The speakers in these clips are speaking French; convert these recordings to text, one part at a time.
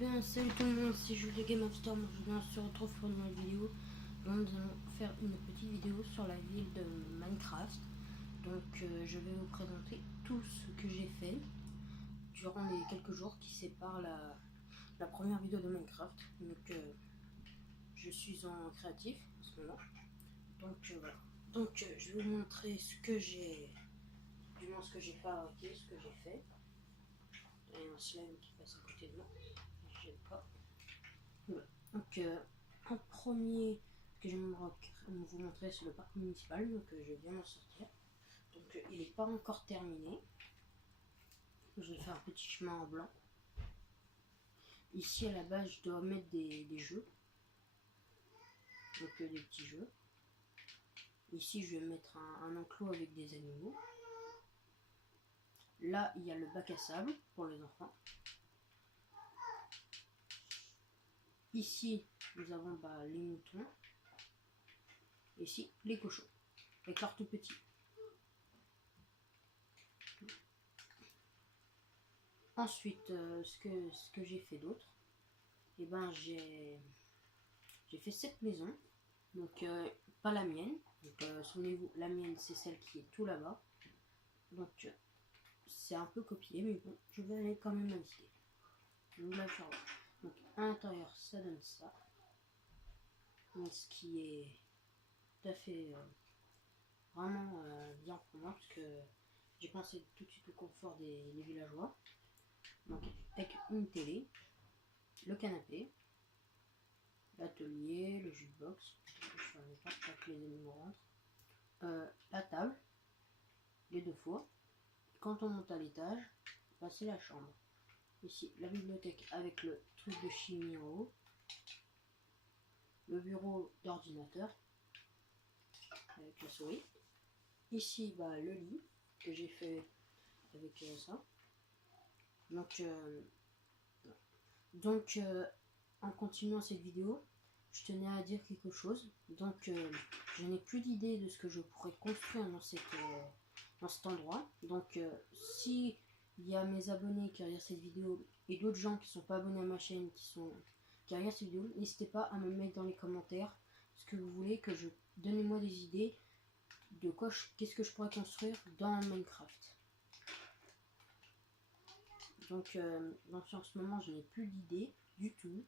bien, salut tout le monde, c'est Jules Game of Storm. Aujourd'hui on se retrouve pour une nouvelle vidéo. Donc nous allons faire une petite vidéo sur la ville de Minecraft. Donc je vais vous présenter tout ce que j'ai fait durant les quelques jours qui séparent la première vidéo de Minecraft. Donc je suis en créatif en ce moment. Donc voilà. Donc je vais vous montrer ce que j'ai, du moins ce que j'ai fabriqué, ce que j'ai fait. Il y a un slime qui passe à côté de moi. J'aime pas. Voilà. Donc en premier que je vais vous montrer, c'est le parc municipal. Donc je viens d'en sortir. Donc il n'est pas encore terminé. Je vais faire un petit chemin en blanc. Ici à la base je dois mettre des jeux. Donc des petits jeux. Ici je vais mettre un enclos avec des animaux. Là il y a le bac à sable pour les enfants. Ici nous avons les moutons. Ici les cochons. Avec leur tout petit. Ensuite, ce que j'ai fait d'autre, et j'ai fait cette maison, donc pas la mienne, donc souvenez-vous, la mienne c'est celle qui est tout là-bas, donc c'est un peu copié, mais bon, je vais aller quand même l'indiquer. Je vais la faire voir. Donc à l'intérieur, ça donne ça, donc ce qui est tout à fait vraiment bien pour moi, parce que j'ai pensé tout de suite au confort des villageois. Donc avec une télé, le canapé, l'atelier, le jukebox, pas que les animaux rentrent, la table, les deux fours. Quand on monte à l'étage, c'est la chambre. Ici, la bibliothèque avec le truc de chimie en haut, le bureau d'ordinateur avec la souris. Ici, le lit que j'ai fait avec ça. Donc, en continuant cette vidéo, je tenais à dire quelque chose. Donc, je n'ai plus d'idée de ce que je pourrais construire dans cet endroit. Donc, si il y a mes abonnés qui regardent cette vidéo et d'autres gens qui ne sont pas abonnés à ma chaîne qui regardent cette vidéo, n'hésitez pas à me mettre dans les commentaires ce que vous voulez que je... Donnez-moi des idées de quoi qu'est-ce que je pourrais construire dans Minecraft. Donc en ce moment, je n'ai plus d'idées du tout.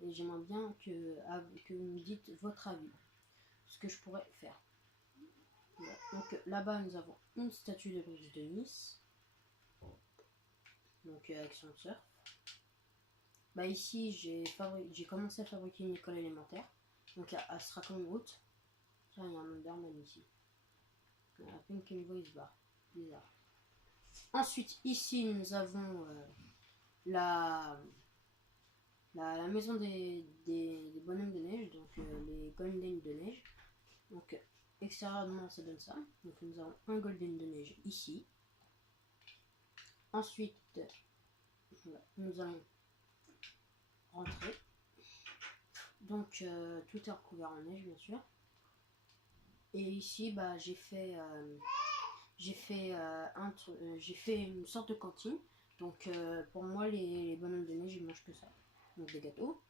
Et j'aimerais bien que vous me dites votre avis. Ce que je pourrais faire. Voilà. Donc là-bas, nous avons une statue de Brise de Nice. Donc avec son surf. Ici, j'ai commencé à fabriquer une école élémentaire. Donc elle sera comme une haute. Tiens, il y a un Enderman ici. La Pink and Voice Bar. Bizarre. Ensuite, ici, nous avons la maison des bonhommes de neige, donc les golden de neige. Donc, extérieurement, ça donne ça. Donc, nous avons un golden de neige ici. Ensuite, nous allons rentrer. Donc, tout est recouvert en neige, bien sûr. Et ici, j'ai fait une sorte de cantine. Donc pour moi les bonhommes de neige ils mangent que ça. Donc des gâteaux,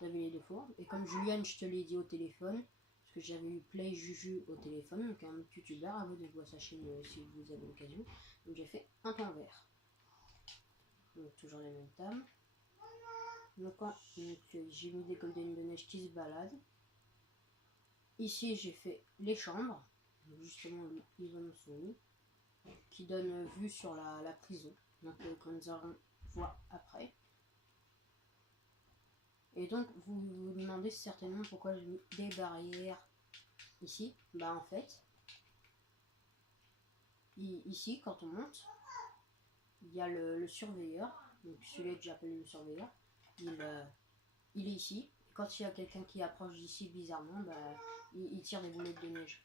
j'avais les deux fours. Et comme Juliane je te l'ai dit au téléphone, parce que j'avais eu Play Juju au téléphone, donc un youtubeur, abonnez-vous à sa chaîne si vous avez l'occasion. Donc j'ai fait un temps vert. Donc toujours les mêmes tables. Donc j'ai mis des golden de neige qui se baladent. Ici j'ai fait les chambres. Justement ils ont son lit qui donne vue sur la prison, donc qu'on nous allons voir après. Et donc vous vous demandez certainement pourquoi j'ai mis des barrières ici. En fait ici quand on monte il y a le surveilleur, donc celui que j'appelle le surveilleur, il est ici. Et quand il y a quelqu'un qui approche d'ici bizarrement, il tire des boulettes de neige.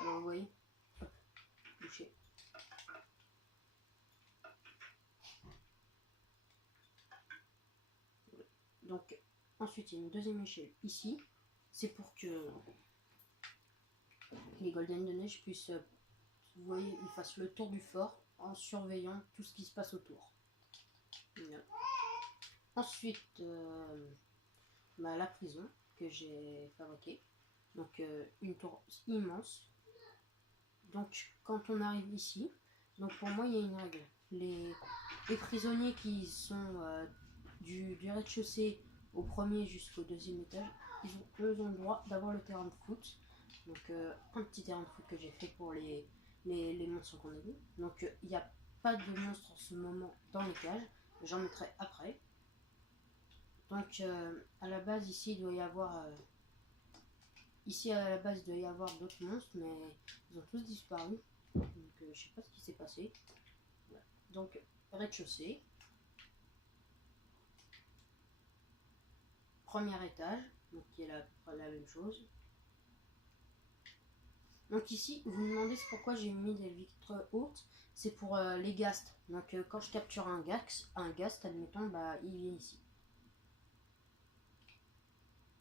Alors vous voyez, hop, touché. Donc ensuite il y a une deuxième échelle ici, c'est pour que les Golden de Neige puissent, vous voyez, ils fassent le tour du fort en surveillant tout ce qui se passe autour. Voilà. Ensuite, la prison que j'ai fabriquée. Donc une tour immense. Donc quand on arrive ici, donc pour moi il y a une règle. Les prisonniers qui sont du rez-de-chaussée au premier jusqu'au deuxième étage, ils ont le droit d'avoir le terrain de foot. Donc un petit terrain de foot que j'ai fait pour les monstres qu'on a vus. Donc il n'y a pas de monstres en ce moment dans les cages. J'en mettrai après. Donc à la base ici il doit y avoir ici à la base il doit y avoir d'autres monstres, mais ils ont tous disparu. Donc je sais pas ce qui s'est passé. Voilà. Donc rez-de-chaussée, premier étage, donc qui est la même chose. Donc ici vous me demandez pourquoi j'ai mis des vitres hautes, c'est pour les ghasts. Donc quand je capture un ghast admettons, il vient ici.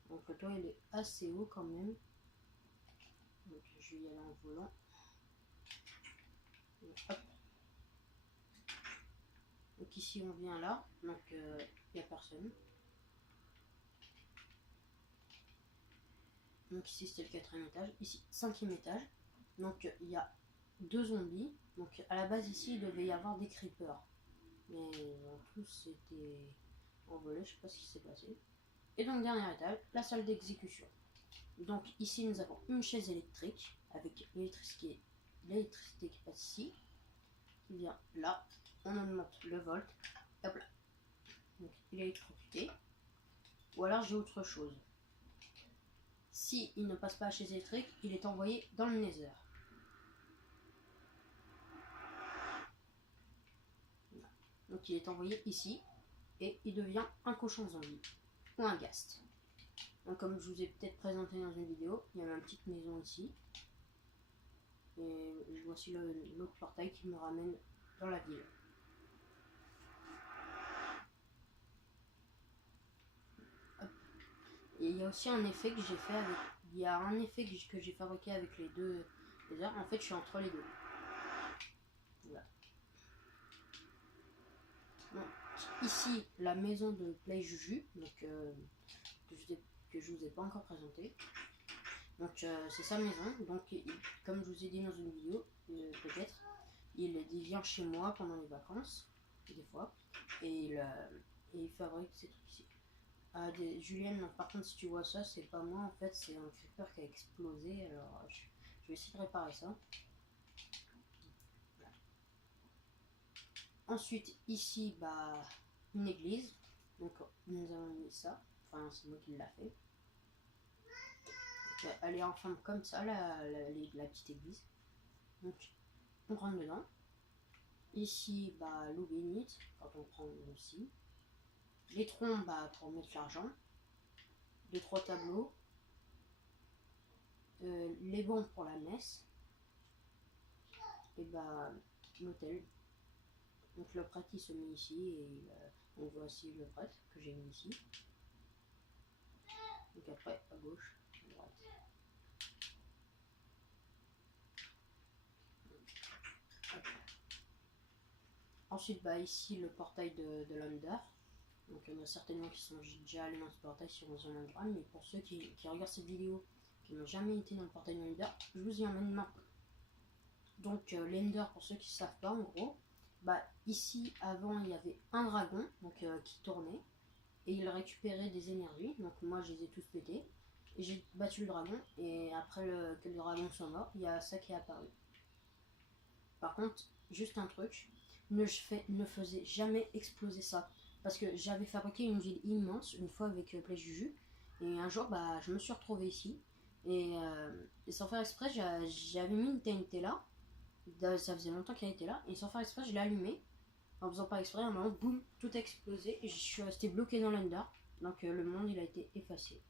Donc le toit il est assez haut quand même. Donc je vais y aller en volant. Hop. Donc ici on vient là, donc il n'y a personne. Donc ici c'était le 4e étage, ici 5e étage. Donc il y a 2 zombies. Donc à la base ici il devait y avoir des creepers. Mais tous c'était envolé, je sais pas ce qui s'est passé. Et donc dernier étage, la salle d'exécution. Donc ici nous avons une chaise électrique avec l'électricité qui passe ici, qui vient là, on augmente le volt, hop là. Donc il est électrocuté. Ou alors j'ai autre chose. Si il ne passe pas à la chaise électrique, il est envoyé dans le Nether. Voilà. Donc il est envoyé ici et il devient un cochon zombie ou un ghast. Donc comme je vous ai peut-être présenté dans une vidéo, il y a ma petite maison ici. Et voici l'autre portail qui me ramène dans la ville. Hop. Et il y a aussi un effet que j'ai fait avec. Il y a un effet que j'ai fabriqué avec les deux heures. En fait, je suis entre les deux. Voilà. Donc, ici, la maison de Play Juju, donc, que je vous ai pas encore présenté. Donc c'est sa maison. Donc comme je vous ai dit dans une vidéo, peut-être, il vient chez moi pendant les vacances, des fois, et il fabrique ces trucs ici. Julienne, non, par contre, si tu vois ça, c'est pas moi en fait, c'est un creeper qui a explosé. Alors je vais essayer de réparer ça. Voilà. Ensuite, ici, une église. Donc nous avons mis ça. Enfin, c'est moi qui l'a fait. Donc, elle est en forme comme ça, la petite église. Donc on rentre dedans. Ici, l'eau bénite, quand on prend aussi. Les troncs, pour mettre l'argent. 2-3 tableaux. Les bancs pour la messe. Et l'hôtel. Donc le prêtre il se met ici et on voit aussi le prêtre que j'ai mis ici. Donc après à gauche, à droite. Ensuite ici le portail de l'Under. Donc il y en a certainement qui sont déjà allés dans ce portail sur un zone Underground, mais pour ceux qui regardent cette vidéo, qui n'ont jamais été dans le portail de l'Under, je vous y emmène maintenant. Donc l'Ender, pour ceux qui ne savent pas en gros, ici avant il y avait un dragon donc, qui tournait et il récupérait des énergies. Donc moi je les ai tous pétés et j'ai battu le dragon et après que le dragon soit mort, il y a ça qui est apparu. Par contre, juste un truc, ne faisais jamais exploser ça. Parce que j'avais fabriqué une ville immense une fois avec Play Juju. Et un jour, je me suis retrouvée ici. Et sans faire exprès, j'avais mis une TNT là. Ça faisait longtemps qu'elle était là. Et sans faire exprès, je l'ai allumée. En faisant pas exprès, à un moment, boum, tout a explosé. Et je suis restée bloquée dans l'Under. Donc le monde, il a été effacé.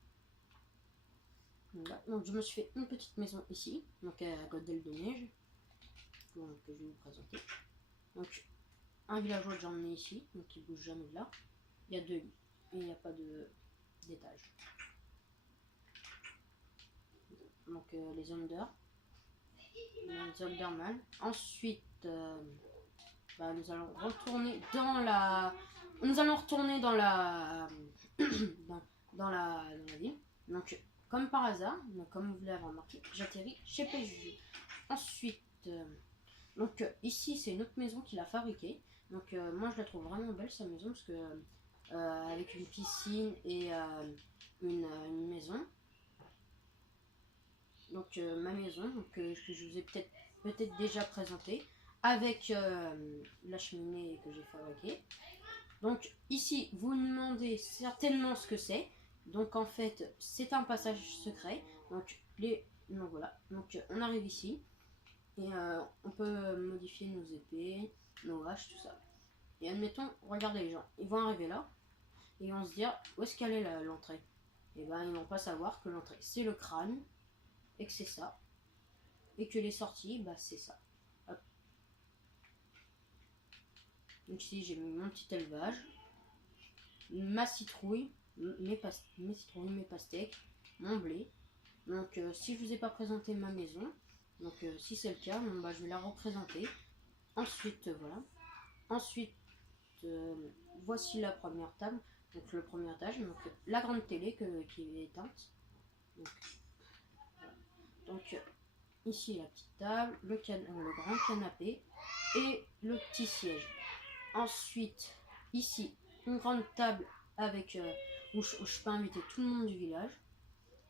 Voilà. Donc je me suis fait une petite maison ici. Donc à Godel de Neige. Donc, que je vais vous présenter. Donc un villageois que j'ai emmené ici, donc il bouge jamais de là. Il y a 2 lits et il n'y a pas d'étage. Donc les Under. Zolderman. Ensuite, nous allons retourner dans la... Nous allons retourner dans la... dans la ville. Donc, comme par hasard, donc, comme vous l'avez remarqué, j'atterris chez PJJ. Ensuite, ici, c'est une autre maison qu'il a fabriquée. Donc, moi, je la trouve vraiment belle, sa maison, parce que avec une piscine et une maison. Donc, ma maison, que je vous ai peut-être déjà présentée, avec la cheminée que j'ai fabriquée. Donc, ici, vous me demandez certainement ce que c'est. Donc, en fait, c'est un passage secret. Donc, voilà. Donc, on arrive ici. Et on peut modifier nos épées, nos haches, tout ça. Et admettons, regardez les gens, ils vont arriver là et ils vont se dire où est-ce qu'elle est l'entrée. Et ben ils vont pas savoir que l'entrée c'est le crâne et que c'est ça. Et que les sorties, bah c'est ça. Hop. Donc ici j'ai mis mon petit élevage, ma citrouille, mes citrouilles, mes pastèques, mon blé. Donc si je vous ai pas présenté ma maison, donc si c'est le cas, bon, bah, je vais la représenter. Ensuite voilà. Ensuite voici la première table, donc le premier étage, donc la grande télé qui est éteinte. Donc ici la petite table, le grand canapé et le petit siège. Ensuite ici une grande table avec où je peux inviter tout le monde du village,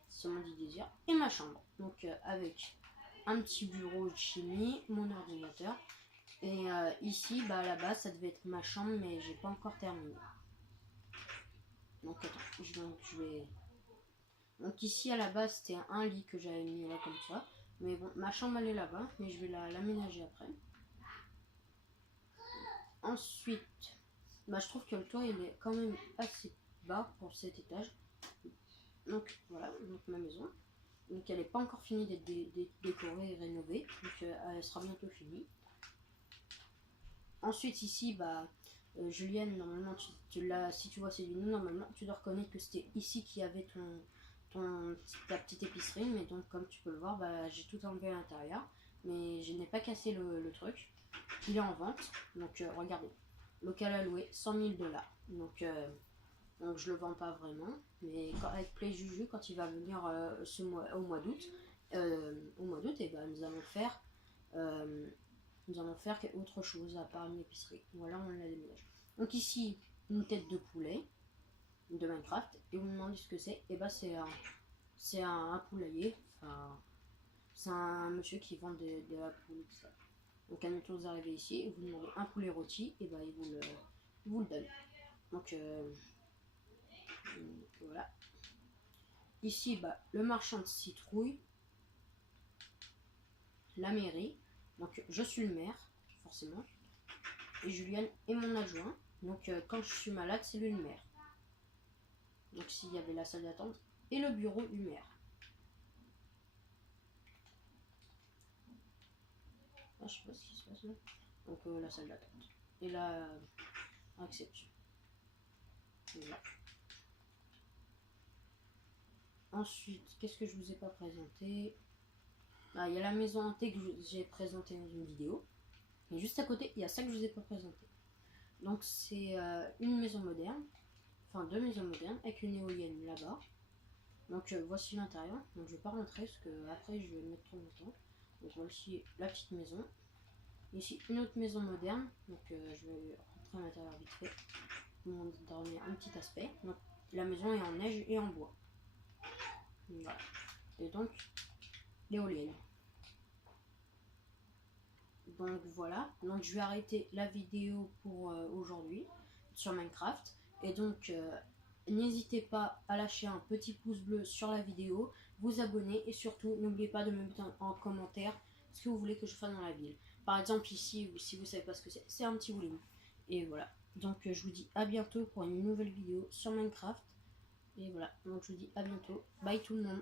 c'est mon désir, et ma chambre. Donc avec un petit bureau de chimie, mon ordinateur. Et ici, à la base, ça devait être ma chambre, mais j'ai pas encore terminé. Donc attends, je vais... Donc ici, à la base, c'était un lit que j'avais mis là comme ça. Mais bon, ma chambre, elle est là-bas, mais je vais l'aménager après. Ensuite, je trouve que le toit, il est quand même assez bas pour cet étage. Donc voilà, donc ma maison. Donc elle n'est pas encore finie d'être décorée et rénovée. Donc elle sera bientôt finie. Ensuite ici, Julienne, normalement, si tu vois ces lunettes, normalement, tu dois reconnaître que c'était ici qu'il y avait ta petite épicerie. Mais donc, comme tu peux le voir, j'ai tout enlevé à l'intérieur. Mais je n'ai pas cassé le truc. Il est en vente. Donc, regardez. Local à louer, 100 000 $. Donc, je le vends pas vraiment. Mais avec Play Juju, quand il va venir au mois d'août, et nous allons faire... nous allons faire autre chose à part une épicerie. Voilà, on la déménage. Donc ici, une tête de poulet de Minecraft. Et vous me demandez ce que c'est. Et c'est un poulailler. Enfin, c'est un monsieur qui vend de la poule, tout ça. Donc admettons, vous arrivez ici et vous demandez un poulet rôti. Et il vous le donne. Donc voilà. Ici, le marchand de citrouilles. La mairie. Donc je suis le maire, forcément. Et Julienne est mon adjoint. Donc quand je suis malade, c'est lui le maire. Donc s'il y avait la salle d'attente et le bureau du maire. Je sais pas ce qui se passe là. Donc la salle d'attente. Et la réception. Voilà. Ensuite, qu'est-ce que je vous ai pas présenté? Il y a la maison hantée que j'ai présentée dans une vidéo. Mais juste à côté, il y a ça que je vous ai pas présenté. Donc c'est une maison moderne. Enfin 2 maisons modernes avec une éolienne là-bas. Donc voici l'intérieur. Donc je vais pas rentrer parce que après je vais mettre trop longtemps. Donc voici la petite maison. Ici une autre maison moderne. Donc je vais rentrer à l'intérieur vite fait. Pour vous donner un petit aspect. Donc la maison est en neige et en bois. Voilà. Et donc l'éolienne. Donc voilà. Donc je vais arrêter la vidéo pour aujourd'hui sur Minecraft. Et donc n'hésitez pas à lâcher un petit pouce bleu sur la vidéo, vous abonner et surtout n'oubliez pas de me mettre en commentaire ce que vous voulez que je fasse dans la ville. Par exemple ici, si vous savez pas ce que c'est un petit bowling. Et voilà. Donc je vous dis à bientôt pour une nouvelle vidéo sur Minecraft. Et voilà. Donc je vous dis à bientôt. Bye tout le monde.